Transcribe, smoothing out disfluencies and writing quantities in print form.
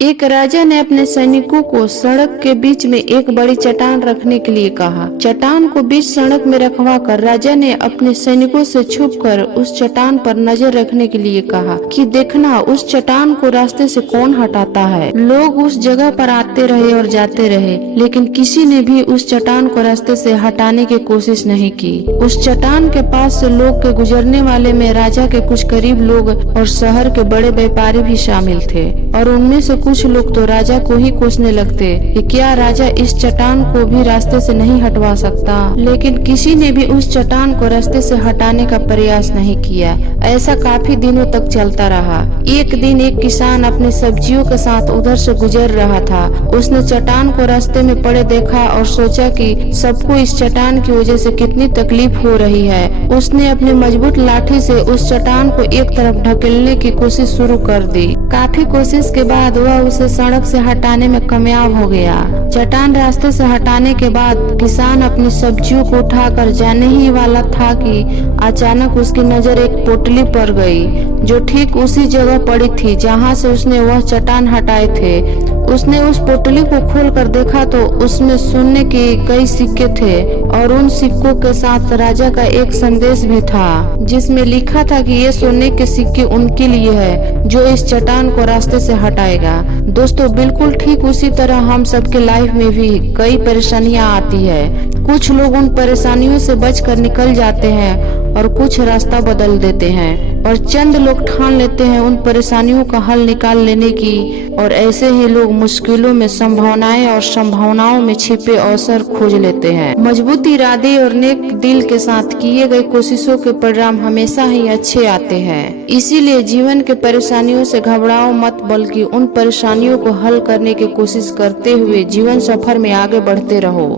एक राजा ने अपने सैनिकों को सड़क के बीच में एक बड़ी चट्टान रखने के लिए कहा। चट्टान को बीच सड़क में रखवाकर राजा ने अपने सैनिकों से छुपकर उस चट्टान पर नजर रखने के लिए कहा कि देखना उस चट्टान को रास्ते से कौन हटाता है। लोग उस जगह पर आते रहे और जाते रहे, लेकिन किसी ने भी उस चट्टान को रास्ते से हटाने की कोशिश नहीं की। उस चट्टान के पास से लोग के गुजरने वाले में राजा के कुछ करीब लोग और शहर के बड़े व्यापारी भी शामिल थे, और उनमें से कुछ लोग तो राजा को ही कोसने लगते कि क्या राजा इस चट्टान को भी रास्ते से नहीं हटवा सकता। लेकिन किसी ने भी उस चट्टान को रास्ते से हटाने का प्रयास नहीं किया। ऐसा काफी दिनों तक चलता रहा। एक दिन एक किसान अपनी सब्जियों के साथ उधर से गुजर रहा था। उसने चट्टान को रास्ते में पड़े देखा और सोचा कि सबको इस चट्टान की वजह से कितनी तकलीफ हो रही है। उसने अपनी मजबूत लाठी से उस चट्टान को एक तरफ ढकेलने की कोशिश शुरू कर दी। काफी कोशिश के बाद वह उसे सड़क से हटाने में कामयाब हो गया। चट्टान रास्ते से हटाने के बाद किसान अपनी सब्जियों को उठाकर जाने ही वाला था कि अचानक उसकी नजर एक पोटली पर गई, जो ठीक उसी जगह पड़ी थी जहां से उसने वह चट्टान हटाए थे। उसने उस पोटली को खोलकर देखा तो उसमें सोने के कई सिक्के थे, और उन सिक्कों के साथ राजा का एक संदेश भी था, जिसमें लिखा था कि ये सोने के सिक्के उनके लिए है जो इस चट्टान को रास्ते से हटाएगा। दोस्तों, बिल्कुल ठीक उसी तरह हम सबके लाइफ में भी कई परेशानियां आती है। कुछ लोग उन परेशानियों से बचकर निकल जाते हैं और कुछ रास्ता बदल देते हैं, और चंद लोग ठान लेते हैं उन परेशानियों का हल निकाल लेने की, और ऐसे ही लोग मुश्किलों में संभावनाएं और संभावनाओं में छिपे अवसर खोज लेते हैं। मजबूत इरादे और नेक दिल के साथ किए गए कोशिशों के परिणाम हमेशा ही अच्छे आते हैं। इसीलिए जीवन के परेशानियों से घबराओ मत, बल्कि उन परेशानियों को हल करने की कोशिश करते हुए जीवन सफर में आगे बढ़ते रहो।